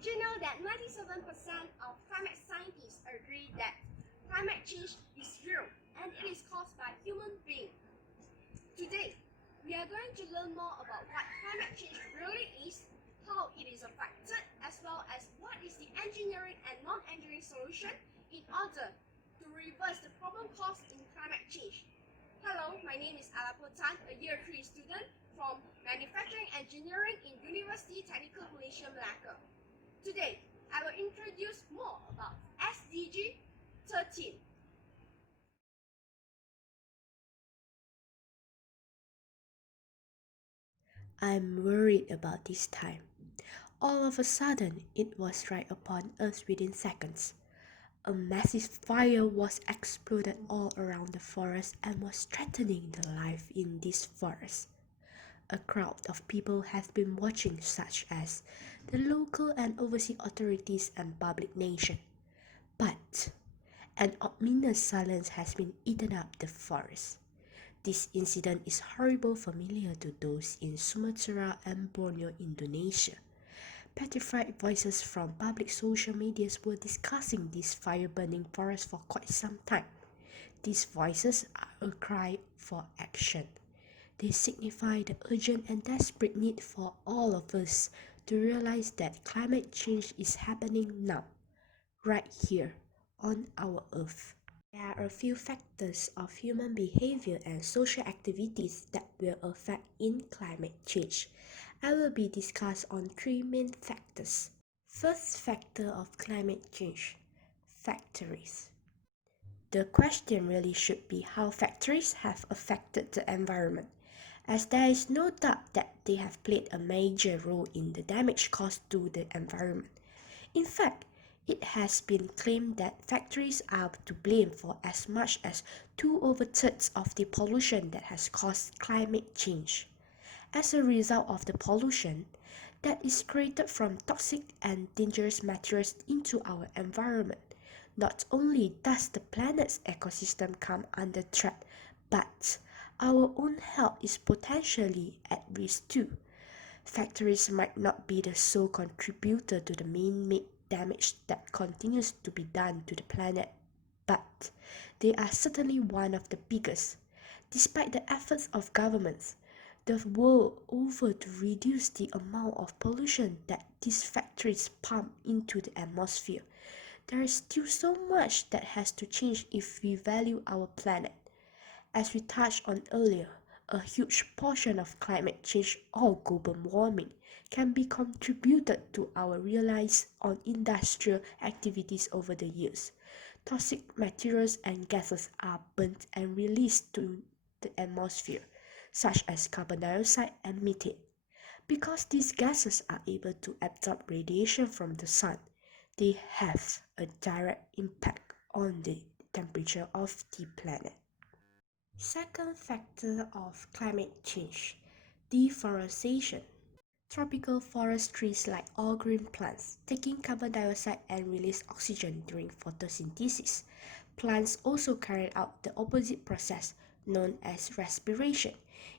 Did you know that 97% of climate scientists agree that climate change is real and it is caused by human beings? Today, we are going to learn more about what climate change really is, how it is affected, as well as what is the engineering and non-engineering solution in order to reverse the problem caused in climate change. Hello, my name is Alapple, a Year 3 student from Manufacturing Engineering in University Technical Malaysia, Malacca. Today, I will introduce more about SDG 13. I'm worried about this time. All of a sudden, it was right upon us within seconds. A massive fire was exploded all around the forest and was threatening the life in this forest. A crowd of people has been watching, such as the local and overseas authorities and public nation. But an ominous silence has been eaten up the forest. This incident is horribly familiar to those in Sumatra and Borneo, Indonesia. Petrified voices from public social medias were discussing this fire-burning forest for quite some time. These voices are a cry for action. They signify the urgent and desperate need for all of us to realize that climate change is happening now, right here, on our Earth. There are a few factors of human behavior and social activities that will affect in climate change. I will be discussed on three main factors. First factor of climate change, factories. The question really should be how factories have affected the environment, as there is no doubt that they have played a major role in the damage caused to the environment. In fact, it has been claimed that factories are to blame for as much as 2/3 of the pollution that has caused climate change. As a result of the pollution that is created from toxic and dangerous materials into our environment, not only does the planet's ecosystem come under threat, but our own health is potentially at risk too. Factories might not be the sole contributor to the man-made damage that continues to be done to the planet, but they are certainly one of the biggest. Despite the efforts of governments the world over to reduce the amount of pollution that these factories pump into the atmosphere, there is still so much that has to change if we value our planet. As we touched on earlier, a huge portion of climate change or global warming can be contributed to our reliance on industrial activities over the years. Toxic materials and gases are burnt and released to the atmosphere, such as carbon dioxide and methane. Because these gases are able to absorb radiation from the sun, they have a direct impact on the temperature of the planet. Second factor of climate change, deforestation. Tropical forest trees like all green plants, taking carbon dioxide and release oxygen during photosynthesis. Plants also carry out the opposite process known as respiration,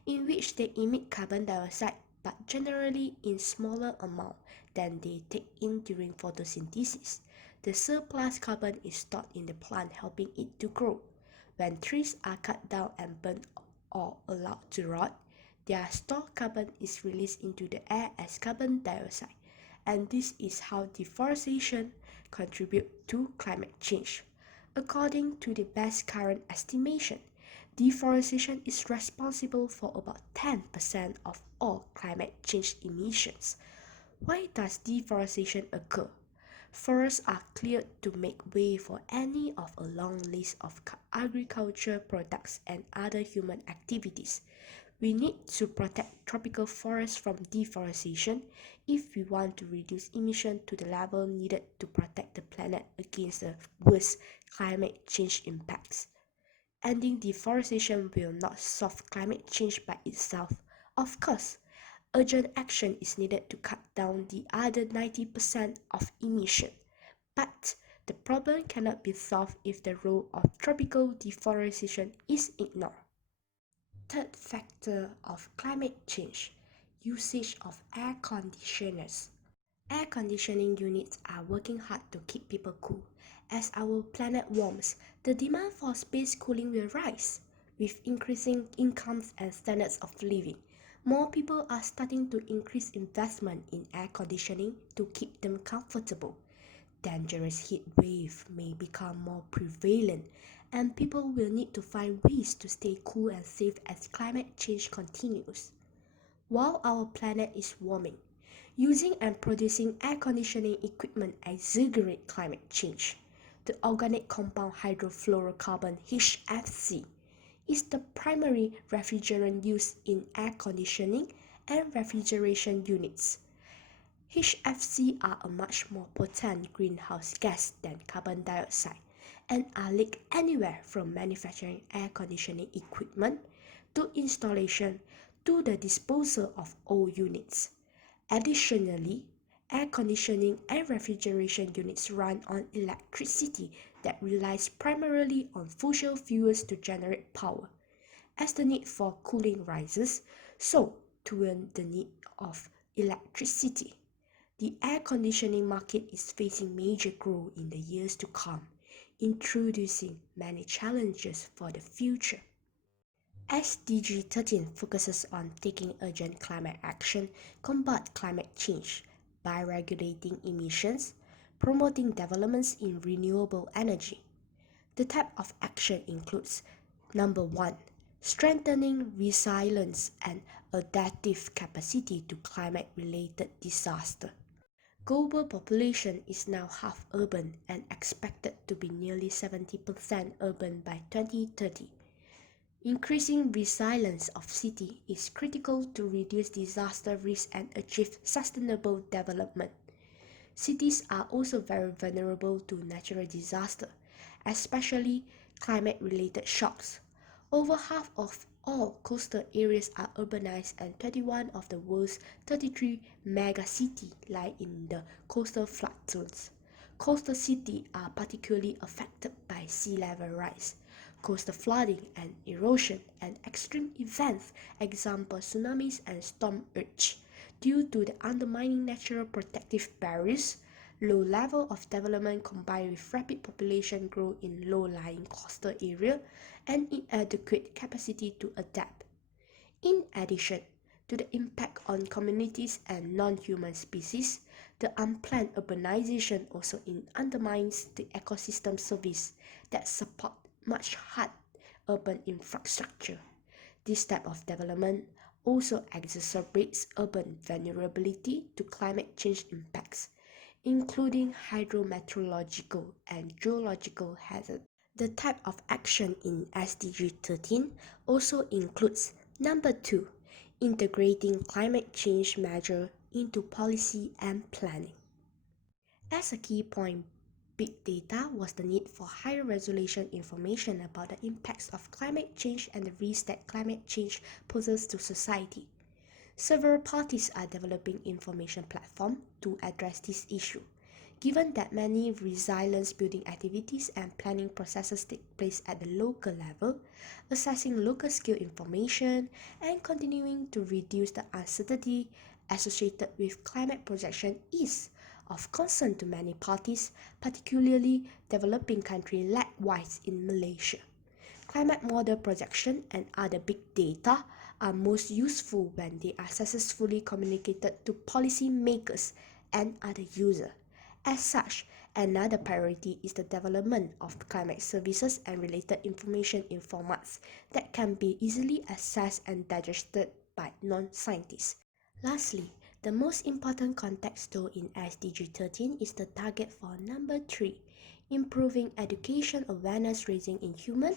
in which they emit carbon dioxide but generally in smaller amount than they take in during photosynthesis. The surplus carbon is stored in the plant, helping it to grow. When trees are cut down and burned or allowed to rot, their stored carbon is released into the air as carbon dioxide, and this is how deforestation contributes to climate change. According to the best current estimation, deforestation is responsible for about 10% of all climate change emissions. Why does deforestation occur? Forests are cleared to make way for any of a long list of agriculture products and other human activities. We need to protect tropical forests from deforestation if we want to reduce emissions to the level needed to protect the planet against the worst climate change impacts. Ending deforestation will not solve climate change by itself. Of course, urgent action is needed to cut down the other 90% of emission. But the problem cannot be solved if the role of tropical deforestation is ignored. Third factor of climate change, usage of air conditioners. Air conditioning units are working hard to keep people cool. As our planet warms, the demand for space cooling will rise. With increasing incomes and standards of living, more people are starting to increase investment in air conditioning to keep them comfortable. Dangerous heat waves may become more prevalent, and people will need to find ways to stay cool and safe as climate change continues. While our planet is warming, using and producing air conditioning equipment exaggerate climate change. The organic compound hydrofluorocarbon HFC is the primary refrigerant used in air conditioning and refrigeration units. HFC are a much more potent greenhouse gas than carbon dioxide and are leaked anywhere from manufacturing air conditioning equipment to installation to the disposal of old units. Additionally, air conditioning and refrigeration units run on electricity that relies primarily on fossil fuels to generate power. As the need for cooling rises, so too the need of electricity. The air conditioning market is facing major growth in the years to come, introducing many challenges for the future. SDG 13 focuses on taking urgent climate action, combat climate change by regulating emissions, promoting developments in renewable energy. The type of action includes number 1, strengthening resilience and adaptive capacity to climate-related disaster. Global population is now half urban and expected to be nearly 70% urban by 2030. Increasing resilience of cities is critical to reduce disaster risk and achieve sustainable development. Cities are also very vulnerable to natural disaster, especially climate-related shocks. Over half of all coastal areas are urbanized and 21 of the world's 33 megacities lie in the coastal flood zones. Coastal cities are particularly affected by sea level rise, coastal flooding and erosion, and extreme events, example tsunamis and storm surge, due to the undermining natural protective barriers, low level of development combined with rapid population growth in low-lying coastal areas, and inadequate capacity to adapt. In addition to the impact on communities and non-human species, the unplanned urbanization also undermines the ecosystem service that support much hard urban infrastructure. This type of development also exacerbates urban vulnerability to climate change impacts, including hydrometeorological and geological hazards. The type of action in SDG 13 also includes number 2, integrating climate change measures into policy and planning. As a key point, big data was the need for higher resolution information about the impacts of climate change and the risks that climate change poses to society. Several parties are developing information platforms to address this issue. Given that many resilience building activities and planning processes take place at the local level, assessing local scale information and continuing to reduce the uncertainty associated with climate projection is of concern to many parties, particularly developing countries likewise in Malaysia. Climate model projection and other big data are most useful when they are successfully communicated to policymakers and other users. As such, another priority is the development of climate services and related information in formats that can be easily accessed and digested by non-scientists. Lastly, the most important context though in SDG 13 is the target for number 3, improving education awareness raising in human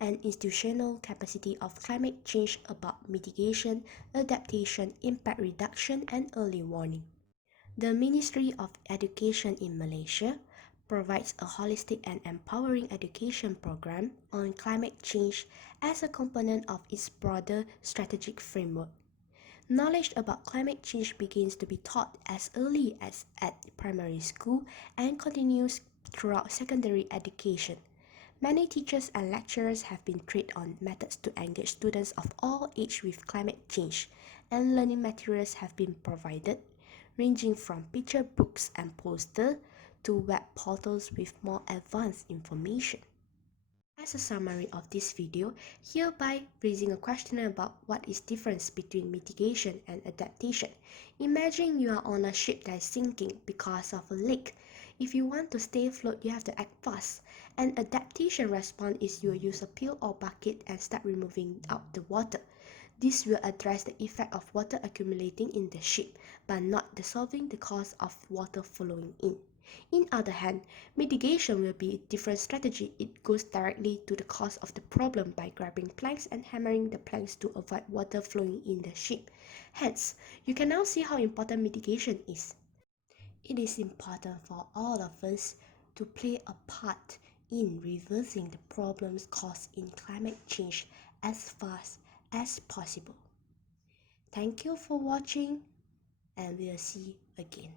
and institutional capacity of climate change about mitigation, adaptation, impact reduction, and early warning. The Ministry of Education in Malaysia provides a holistic and empowering education program on climate change as a component of its broader strategic framework. Knowledge about climate change begins to be taught as early as at primary school and continues throughout secondary education. Many teachers and lecturers have been trained on methods to engage students of all ages with climate change, and learning materials have been provided. ranging from picture books and posters to web portals with more advanced information. As a summary of this video, hereby raising a question about what is difference between mitigation and adaptation. Imagine you are on a ship that is sinking because of a leak. If you want to stay afloat, you have to act fast. An adaptation response is you use a pail or bucket and start removing out the water. This will address the effect of water accumulating in the ship, but not dissolving the cause of water flowing in. In other hand, mitigation will be a different strategy. It goes directly to the cause of the problem by grabbing planks and hammering the planks to avoid water flowing in the ship. Hence, you can now see how important mitigation is. It is important for all of us to play a part in reversing the problems caused in climate change as fast as possible. Thank you for watching, and we'll see you again.